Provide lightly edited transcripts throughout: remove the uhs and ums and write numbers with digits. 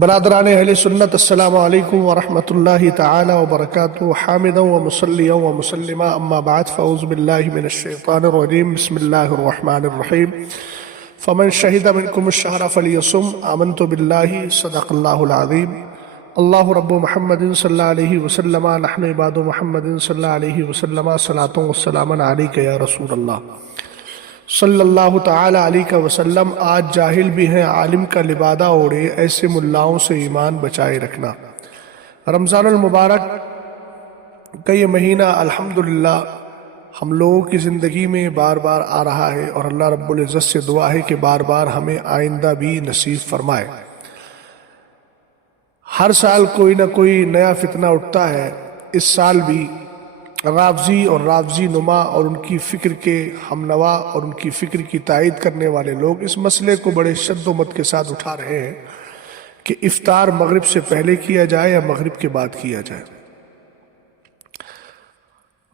برادران اہل سنت، السلام علیکم ورحمۃ اللہ تعالی وبرکاتہ، حامدا ومصلیا ومسلما، اما بعد فاعوذ باللہ من الشیطان الرجیم، بسم اللہ الرحمن الرحیم۔ فمن شہد منکم الشہر فلیصم، آمنت باللہ، صدق اللہ العظیم۔ اللہ رب محمد صلی اللہ علیہ وسلم، نحن عباد محمد صلی اللہ علیہ وسلم، صلاۃ والسلام علیک یا رسول اللہ صلی اللہ تعالی علیہ وسلم۔ آج جاہل بھی ہیں عالم کا لبادہ اوڑھے، ایسے ملاؤں سے ایمان بچائے رکھنا۔ رمضان المبارک کا یہ مہینہ الحمدللہ ہم لوگوں کی زندگی میں بار بار آ رہا ہے، اور اللہ رب العزت سے دعا ہے کہ بار بار ہمیں آئندہ بھی نصیب فرمائے۔ ہر سال کوئی نہ کوئی نیا فتنہ اٹھتا ہے، اس سال بھی رافضی اور رافضی نما اور ان کی فکر کے ہم نوا اور ان کی فکر کی تائید کرنے والے لوگ اس مسئلے کو بڑے شد و مت کے ساتھ اٹھا رہے ہیں کہ افطار مغرب سے پہلے کیا جائے یا مغرب کے بعد کیا جائے۔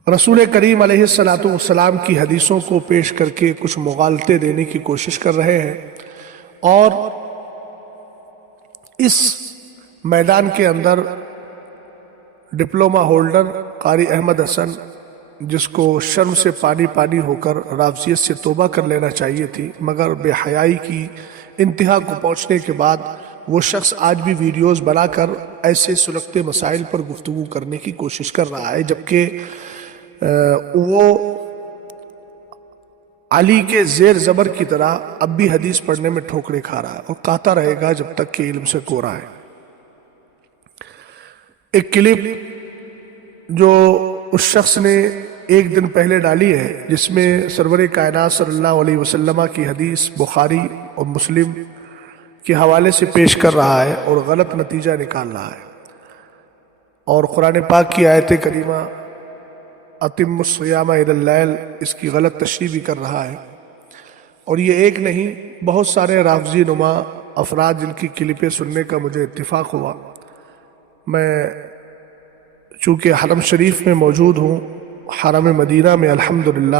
رسول کریم علیہ السلام کی حدیثوں کو پیش کر کے کچھ مغالطے دینے کی کوشش کر رہے ہیں، اور اس میدان کے اندر ڈپلومہ ہولڈر قاری احمد حسن، جس کو شرم سے پانی پانی ہو کر رافضیت سے توبہ کر لینا چاہیے تھی، مگر بے حیائی کی انتہا کو پہنچنے کے بعد وہ شخص آج بھی ویڈیوز بنا کر ایسے سلگتے مسائل پر گفتگو کرنے کی کوشش کر رہا ہے، جبکہ وہ علی کے زیر زبر کی طرح اب بھی حدیث پڑھنے میں ٹھوکرے کھا رہا ہے، اور کہتا رہے گا جب تک کہ علم سے کورا ہے۔ ایک کلپ جو اس شخص نے ایک دن پہلے ڈالی ہے، جس میں سرور کائنات صلی اللہ علیہ وسلم کی حدیث بخاری اور مسلم کے حوالے سے پیش کر رہا ہے اور غلط نتیجہ نکال رہا ہے، اور قرآن پاک کی آیت کریمہ اتم الصیام الی اللیل اس کی غلط تشریح بھی کر رہا ہے۔ اور یہ ایک نہیں، بہت سارے رافضی نما افراد جن کی کلپیں سننے کا مجھے اتفاق ہوا۔ میں چونکہ حرم شریف میں موجود ہوں، حرم مدینہ میں الحمدللہ،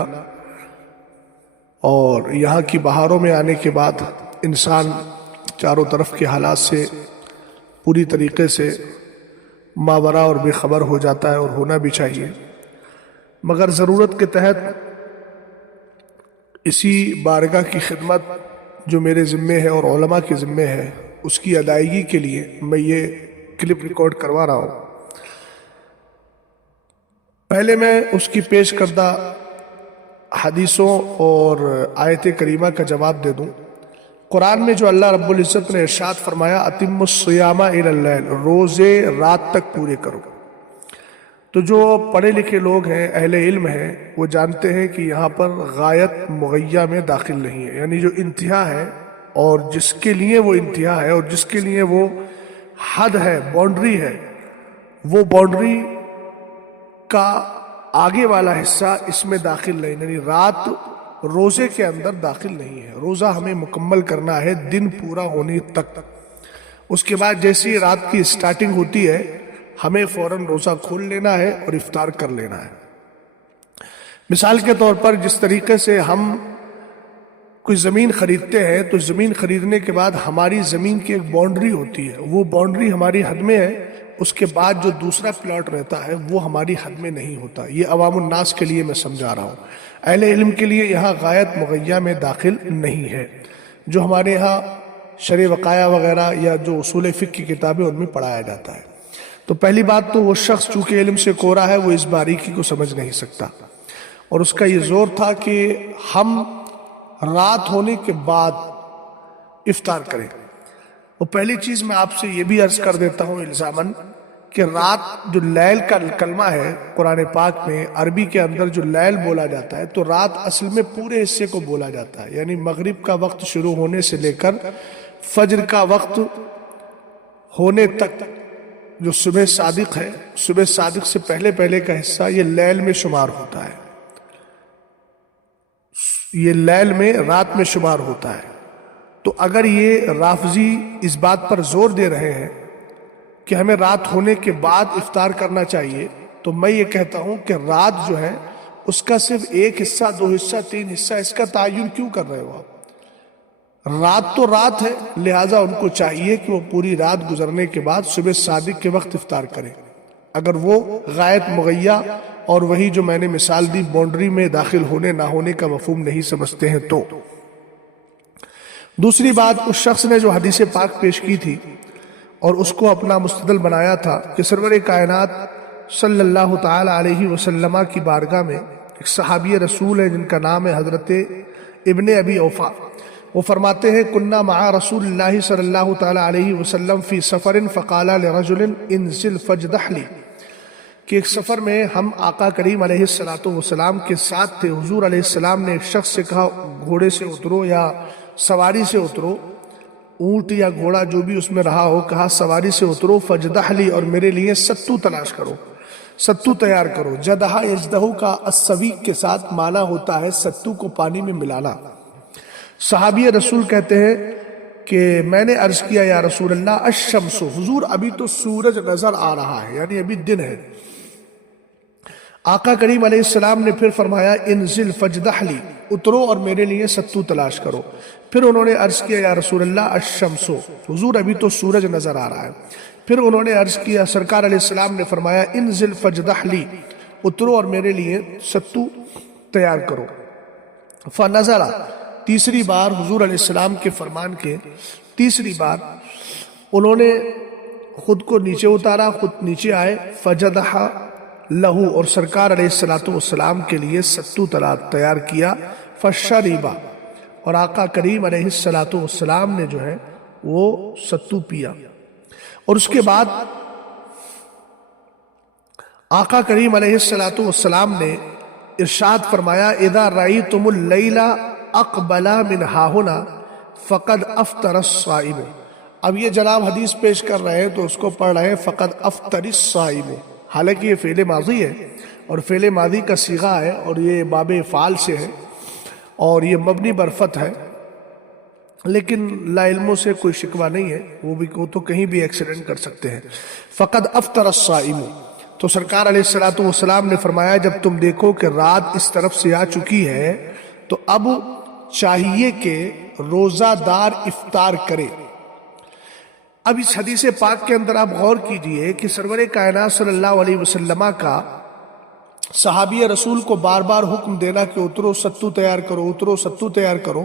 اور یہاں کی بہاروں میں آنے کے بعد انسان چاروں طرف کے حالات سے پوری طریقے سے ماورا اور بے خبر ہو جاتا ہے، اور ہونا بھی چاہیے، مگر ضرورت کے تحت اسی بارگاہ کی خدمت جو میرے ذمے ہے اور علماء کے ذمے ہے، اس کی ادائیگی کے لیے میں یہ کلپ ریکارڈ کروا رہا ہوں۔ پہلے میں اس کی پیش کردہ حدیثوں اور آیت کریمہ کا جواب دے دوں۔ قرآن میں جو اللہ رب العزت نے ارشاد فرمایا اتم الصیام الی اللیل، روزے رات تک پورے کرو، تو جو پڑھے لکھے لوگ ہیں، اہل علم ہیں، وہ جانتے ہیں کہ یہاں پر غایت مغیہ میں داخل نہیں ہے، یعنی جو انتہا ہے اور جس کے لیے وہ انتہا ہے اور جس کے لیے وہ حد ہے، باؤنڈری ہے، وہ باؤنڈری کا آگے والا حصہ اس میں داخل نہیں، یعنی رات روزے کے اندر داخل نہیں ہے۔ روزہ ہمیں مکمل کرنا ہے دن پورا ہونے تک، اس کے بعد جیسی رات کی سٹارٹنگ ہوتی ہے ہمیں فوراً روزہ کھول لینا ہے اور افطار کر لینا ہے۔ مثال کے طور پر جس طریقے سے ہم کوئی زمین خریدتے ہیں، تو زمین خریدنے کے بعد ہماری زمین کی ایک باؤنڈری ہوتی ہے، وہ باؤنڈری ہماری حد میں ہے، اس کے بعد جو دوسرا پلاٹ رہتا ہے وہ ہماری حد میں نہیں ہوتا۔ یہ عوام الناس کے لیے میں سمجھا رہا ہوں، اہل علم کے لیے یہاں غایت مغیہ میں داخل نہیں ہے، جو ہمارے یہاں شرع وقایع وغیرہ یا جو اصول فقہ کی کتابیں ان میں پڑھایا جاتا ہے۔ تو پہلی بات تو وہ شخص چونکہ علم سے کورا ہے، وہ اس باریکی کو سمجھ نہیں سکتا، اور اس کا یہ زور تھا کہ ہم رات ہونے کے بعد افطار کریں۔ وہ پہلی چیز میں آپ سے یہ بھی عرض کر دیتا ہوں الزاماً کہ رات جو لیل کا کلمہ ہے قرآن پاک میں، عربی کے اندر جو لیل بولا جاتا ہے، تو رات اصل میں پورے حصے کو بولا جاتا ہے، یعنی مغرب کا وقت شروع ہونے سے لے کر فجر کا وقت ہونے تک جو صبح صادق ہے، صبح صادق سے پہلے پہلے کا حصہ یہ لیل میں شمار ہوتا ہے، یہ لیل میں رات میں شمار ہوتا ہے۔ تو اگر یہ رافضی اس بات پر زور دے رہے ہیں کہ ہمیں رات ہونے کے بعد افطار کرنا چاہیے، تو میں یہ کہتا ہوں کہ رات جو ہے اس کا صرف ایک حصہ، دو حصہ، تین حصہ، اس کا تعین کیوں کر رہے ہو آپ؟ رات تو رات ہے، لہٰذا ان کو چاہیے کہ وہ پوری رات گزرنے کے بعد صبح صادق کے وقت افطار کریں، اگر وہ غائط مغیّا اور وہی جو میں نے مثال دی باؤنڈری میں داخل ہونے نہ ہونے کا مفہوم نہیں سمجھتے ہیں تو۔ دوسری بات، اس شخص نے جو حدیث پاک پیش کی تھی اور اس کو اپنا مستدل بنایا تھا کہ سرور کائنات صلی اللہ تعالی علیہ وسلم کی بارگاہ میں ایک صحابی رسول ہے جن کا نام ہے حضرت ابن ابی اوفا، وہ فرماتے ہیں کننا مع رسول اللہ صلی اللہ تعالی علیہ وسلم فی سفر فقال لرجل انزل فاجدح لی، کہ ایک سفر میں ہم آقا کریم علیہ السلام کے ساتھ تھے، حضور علیہ السلام نے ایک شخص سے کہا گھوڑے سے اترو یا سواری سے اترو، اونٹ یا گھوڑا جو بھی اس میں رہا ہو، کہا سواری سے اترو فاجدح لی، اور میرے لیے ستو تلاش کرو، ستو تیار کرو۔ جدہا یجدہو کا السویق کے ساتھ معنی ہوتا ہے ستو کو پانی میں ملانا۔ صحابی رسول کہتے ہیں کہ میں نے عرض کیا یا رسول اللہ الشمس، حضور ابھی تو سورج نظر آ رہا ہے، یعنی ابھی دن ہے۔ آقا کریم علیہ السلام نے پھر فرمایا انزل فاجدح لی، اترو اور میرے لیے ستو تلاش کرو۔ پھر انہوں نے عرض کیا یا رسول اللہ الشمس، حضور ابھی تو سورج نظر آ رہا ہے۔ پھر انہوں نے عرض کیا، سرکار علیہ السلام نے فرمایا انزل فاجدح لی، اترو اور میرے لیے ستو تیار کرو۔ فنزل، تیسری بار حضور علیہ السلام کے فرمان کے تیسری بار انہوں نے خود کو نیچے اتارا، خود نیچے آئے، فجدح لہو، اور سرکار علیہ السلام کے لیے ستو تیار کیا، فشربا، اور آقا کریم علیہ السلام نے جو ہے وہ ستو پیا۔ اور اس کے بعد آقا کریم علیہ السلام نے ارشاد فرمایا اذا رأیتم اللیل اقبل من ہاہنا فقد افطر الصائم۔ اب یہ جناب حدیث پیش کر رہے ہیں تو اس کو پڑھ رہے ہیں فقد افطر الصائم، حالانکہ یہ فعل ماضی ہے اور فعل ماضی کا صیغہ ہے اور یہ باب فعال سے ہے اور یہ مبنی برفت ہے، لیکن لا علموں سے کوئی شکوہ نہیں ہے، وہ تو کہیں بھی ایکسیڈنٹ کر سکتے ہیں۔ فقد افطر الصائم، تو سرکار علیہ السلام نے فرمایا جب تم دیکھو کہ رات اس طرف سے آ چکی ہے تو اب چاہیے کہ روزہ دار افطار کرے۔ اب اس حدیث پاک کے اندر آپ غور کیجئے کہ سرور کائنات صلی اللہ علیہ وسلم کا صحابی رسول کو بار بار حکم دینا کہ اترو ستو تیار کرو، اترو ستو تیار کرو،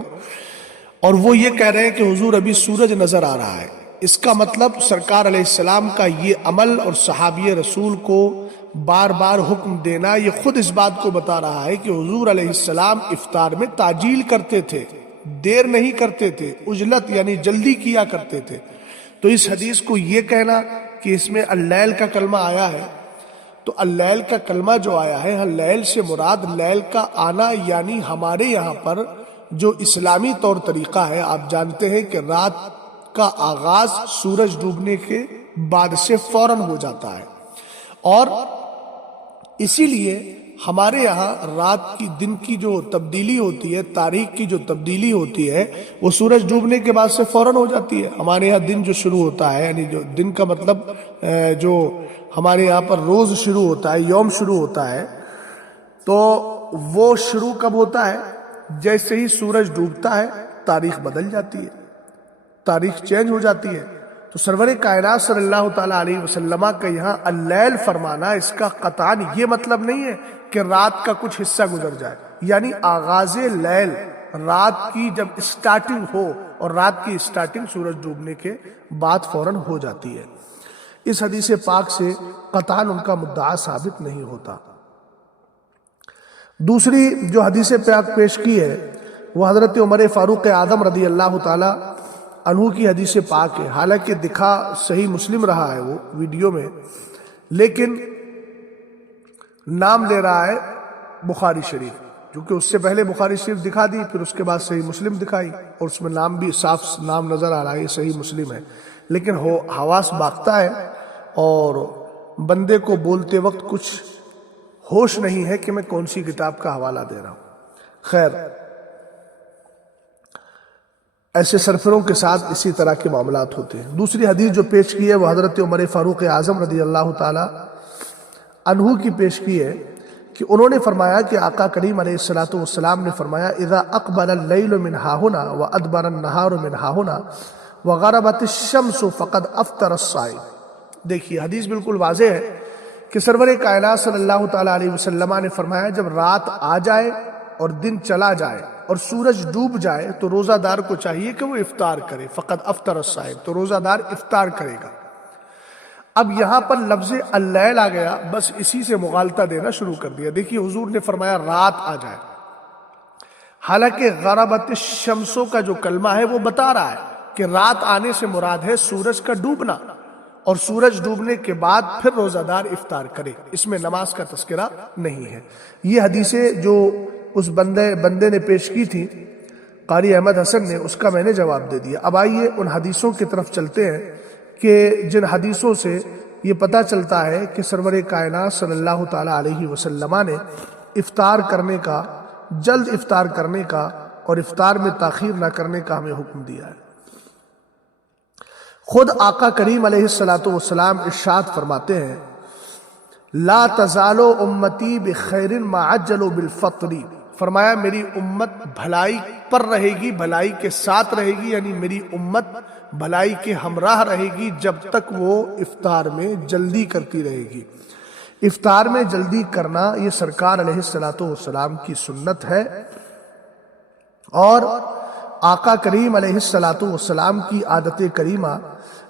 اور وہ یہ کہہ رہے ہیں کہ حضور ابھی سورج نظر آ رہا ہے۔ اس کا مطلب سرکار علیہ السلام کا یہ عمل اور صحابی رسول کو بار بار حکم دینا یہ خود اس بات کو بتا رہا ہے کہ حضور علیہ السلام افطار میں تعجیل کرتے تھے، دیر نہیں کرتے تھے، عجلت یعنی جلدی کیا کرتے تھے۔ تو اس حدیث کو یہ کہنا کہ اس میں اللیل کا کلمہ آیا ہے، تو اللیل کا کلمہ جو آیا ہے، اللیل سے مراد لیل کا آنا، یعنی ہمارے یہاں پر جو اسلامی طور طریقہ ہے، آپ جانتے ہیں کہ رات کا آغاز سورج ڈوبنے کے بعد سے فوراً ہو جاتا ہے، اور اسی لیے ہمارے یہاں رات کی دن کی جو تبدیلی ہوتی ہے، تاریخ کی جو تبدیلی ہوتی ہے، وہ سورج ڈوبنے کے بعد سے فوراً ہو جاتی ہے۔ ہمارے یہاں دن جو شروع ہوتا ہے، یعنی جو دن کا مطلب جو ہمارے یہاں پر روز شروع ہوتا ہے، یوم شروع ہوتا ہے، تو وہ شروع کب ہوتا ہے؟ جیسے ہی سورج ڈوبتا ہے تاریخ بدل جاتی ہے، تاریخ چینج ہو جاتی ہے۔ تو سرور کائنات صلی اللہ تعالیٰ علیہ وسلم کا یہاں اللیل فرمانا، اس کا قطعاً یہ مطلب نہیں ہے کہ رات کا کچھ حصہ گزر جائے، یعنی آغاز لیل رات کی جب اسٹارٹنگ ہو، اور رات کی اسٹارٹنگ سورج ڈوبنے کے بعد فوراً ہو جاتی ہے۔ اس حدیث پاک سے قطعاً ان کا مدعا ثابت نہیں ہوتا۔ دوسری جو حدیث پاک پیش کی ہے وہ حضرت عمر فاروق اعظم رضی اللہ تعالی عنہ کی حدیث پاک ہے، حالانکہ دکھا صحیح مسلم رہا ہے وہ ویڈیو میں، لیکن نام لے رہا ہے بخاری شریف، کیونکہ اس سے پہلے بخاری شریف دکھا دی، پھر اس کے بعد صحیح مسلم دکھائی، اور اس میں نام بھی صاف نام نظر آ رہا ہے، یہ صحیح مسلم ہے، لیکن حواس باختہ ہے اور بندے کو بولتے وقت کچھ ہوش نہیں ہے کہ میں کون سی کتاب کا حوالہ دے رہا ہوں۔ خیر، ایسے سرفروں کے ساتھ اسی طرح کے معاملات ہوتے ہیں۔ دوسری حدیث جو پیش کی ہے وہ حضرت عمر فاروق اعظم رضی اللہ تعالی عنہ کی پیش کی ہے کہ انہوں نے فرمایا کہ آقا کریم علیہ الصلوۃ والسلام نے فرمایا اذا اقبل اللیل من ہاہنا وادبر النہار من ہاہنا وغربت الشمس فقد افطر الصائم۔ دیکھیے حدیث بالکل واضح ہے کہ سرور کائنات صلی اللہ تعالیٰ علیہ وسلم نے فرمایا جب رات آ جائے اور دن چلا جائے اور سورج ڈوب جائے تو روزہ دار کو چاہیے کہ وہ افطار کرے، فقد افطر الصائم، تو روزہ دار افطار کرے گا۔ اب یہاں پر لفظ اللیل آ گیا، بس اسی سے مغالطہ دینا شروع کر دیا۔ دیکھیے حضور نے فرمایا رات آ جائے، حالانکہ غربت الشمسوں کا جو کلمہ ہے وہ بتا رہا ہے کہ رات آنے سے مراد ہے سورج کا ڈوبنا، اور سورج ڈوبنے کے بعد پھر روزہ دار افطار کرے، اس میں نماز کا تذکرہ نہیں ہے۔ یہ حدیثیں جو اس بندے نے پیش کی تھی قاری احمد حسن نے، اس کا میں نے جواب دے دیا۔ اب آئیے ان حدیثوں کی طرف چلتے ہیں کہ جن حدیثوں سے یہ پتہ چلتا ہے کہ سرور کائنات صلی اللہ تعالیٰ علیہ وسلم نے افطار کرنے کا، جلد افطار کرنے کا اور افطار میں تاخیر نہ کرنے کا ہمیں حکم دیا ہے۔ خود آقا کریم علیہ الصلوۃ والسلام ارشاد فرماتے ہیں لا تزال امتی بخیر ما عجلوا بالفطر، فرمایا میری امت بھلائی پر رہے گی، بھلائی کے ساتھ رہے گی، یعنی میری امت بھلائی کے ہمراہ رہے گی جب تک وہ افطار میں جلدی کرتی رہے گی۔ افطار میں جلدی کرنا یہ سرکار علیہ الصلوۃ والسلام کی سنت ہے، اور آقا کریم علیہ الصلوۃ والسلام کی عادت کریمہ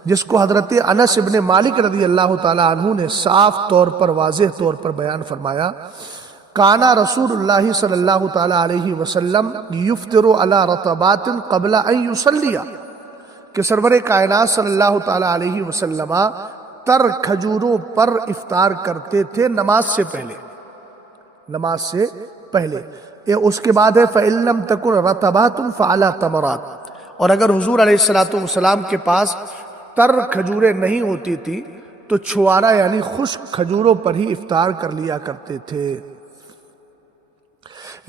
جس کو حضرت انس ابن مالک رضی اللہ تعالیٰ عنہ نے صاف طور پر، واضح طور پر بیان فرمایا، کانا رسول اللہ صلی اللہ تعالیٰ علیہ وسلم یفطر علی رطبات قبل ان یصلی، کہ سرور کائنات صلی اللہ تعالیٰ علیہ وسلم تر کھجوروں پر افطار کرتے تھے نماز سے پہلے، نماز سے پہلے۔ اس کے بعد ہے فَإِن لَّمْ تَكُنْ رَطَبَاتٌ فَعَلَىٰ تَمْرَاتٍ، اور اگر حضور علیہ الصلوۃ والسلام کے پاس تر کھجوریں نہیں ہوتی تھی تو چھوارا یعنی خشک کھجوروں پر ہی افطار کر لیا کرتے تھے۔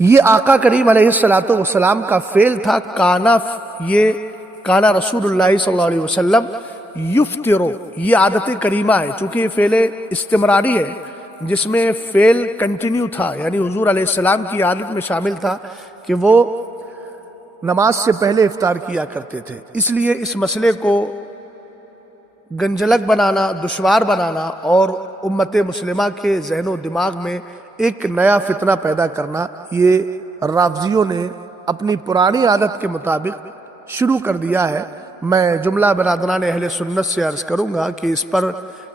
یہ آقا کریم علیہ الصلوۃ والسلام کا فعل تھا، کانا رسول اللہ صلی اللہ علیہ وسلم یفطرو، یہ عادت کریمہ ہے، چونکہ یہ فعل استمراری ہے جس میں فعل کنٹینیو تھا، یعنی حضور علیہ السلام کی عادت میں شامل تھا کہ وہ نماز سے پہلے افطار کیا کرتے تھے۔ اس لیے اس مسئلے کو گنجلک بنانا، دشوار بنانا اور امت مسلمہ کے ذہن و دماغ میں ایک نیا فتنہ پیدا کرنا، یہ رافضیوں نے اپنی پرانی عادت کے مطابق شروع کر دیا ہے۔ میں جملہ برادران اہل سنت سے عرض کروں گا کہ اس پر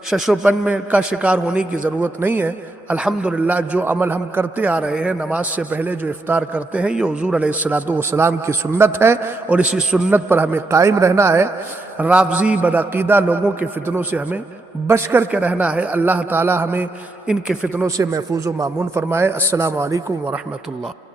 شش و پن میں کا شکار ہونے کی ضرورت نہیں ہے۔ الحمدللہ جو عمل ہم کرتے آ رہے ہیں، نماز سے پہلے جو افطار کرتے ہیں، یہ حضور علیہ الصلوۃ والسلام کی سنت ہے، اور اسی سنت پر ہمیں قائم رہنا ہے۔ رافضی بدعقیدہ لوگوں کے فتنوں سے ہمیں بچ کر کے رہنا ہے۔ اللہ تعالی ہمیں ان کے فتنوں سے محفوظ و مامون فرمائے۔ السلام علیکم ورحمۃ اللہ۔